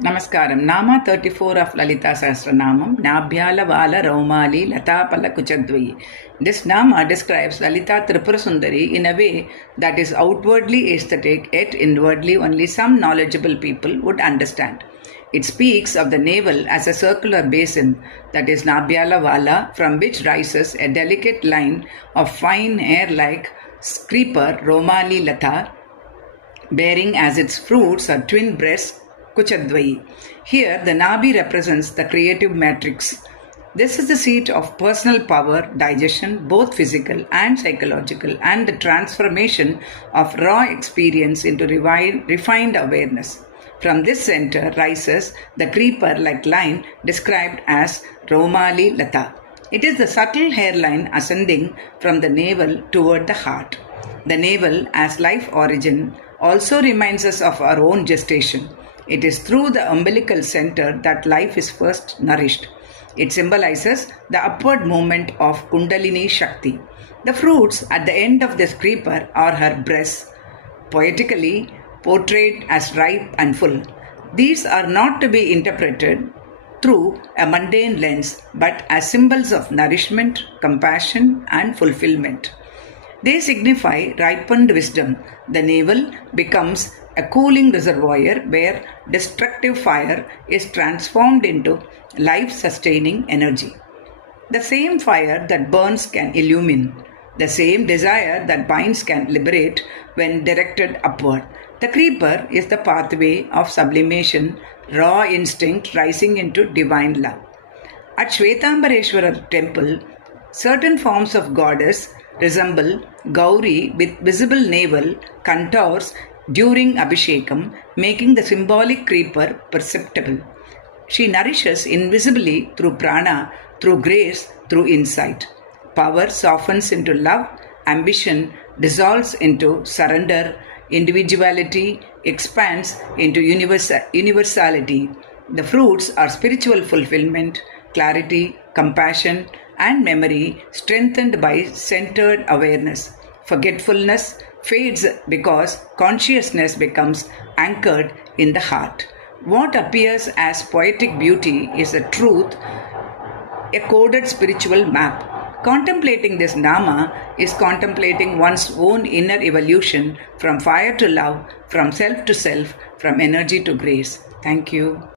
Namaskaram. Naama 34 of Lalitha Sahasranaamam. Nabhyala Vala Raumali Latapala Kuchadvayi. This Naama describes Lalitha Tripurasundari in a way that is outwardly aesthetic, yet inwardly only some knowledgeable people would understand. It speaks of the navel as a circular basin, that is Nabhyala Vala, from which rises a delicate line of fine hair-like creeper Romali Latha, bearing as its fruits are twin breasts Kuchadvayi. Here, the Nabi represents the creative matrix. This is the seat of personal power, digestion, both physical and psychological, and the transformation of raw experience into refined awareness. From this center rises the creeper-like line described as Romali Latha. It is the subtle hairline ascending from the navel toward the heart. The navel, as life origin, also reminds us of our own gestation. It is through the umbilical center that life is first nourished. It symbolizes the upward movement of Kundalini Shakti. The fruits at the end of this creeper are her breasts, poetically portrayed as ripe and full. These are not to be interpreted through a mundane lens, but as symbols of nourishment, compassion, and fulfillment. They signify ripened wisdom. The navel becomes a cooling reservoir where destructive fire is transformed into life-sustaining energy. The same fire that burns can illumine. The same desire that binds can liberate when directed upward. The creeper is the pathway of sublimation, raw instinct rising into divine love. At Shvetambareshwara temple, certain forms of goddess resemble Gauri with visible navel contours during Abhishekam, making the symbolic creeper perceptible. She nourishes invisibly through prana, through grace, through insight. Power softens into love, ambition dissolves into surrender, individuality expands into universality. The fruits are spiritual fulfillment, clarity, compassion, and memory strengthened by centered awareness. Forgetfulness fades because consciousness becomes anchored in the heart. What appears as poetic beauty is a truth, a coded spiritual map. Contemplating this Naama is contemplating one's own inner evolution from fire to love, from self to self, from energy to grace. Thank you.